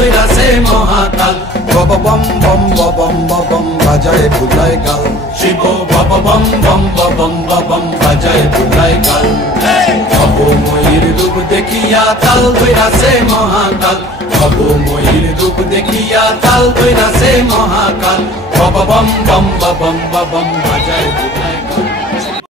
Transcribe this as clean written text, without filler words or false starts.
ধৈরাছে মহাকাল। বব বম বম বম বম বাজায় বুলায় গাল। শিব বব বম বম বম বম বাজায় বুলায় গাল। বব ময়ূর রূপ দেখিয়া তাল ধৈরাছে মহাকাল। বব ময়ূর রূপ দেখিয়া তাল ধৈরাছে মহাকাল। বব বম বম বম বম বাজায় বুলায় গাল।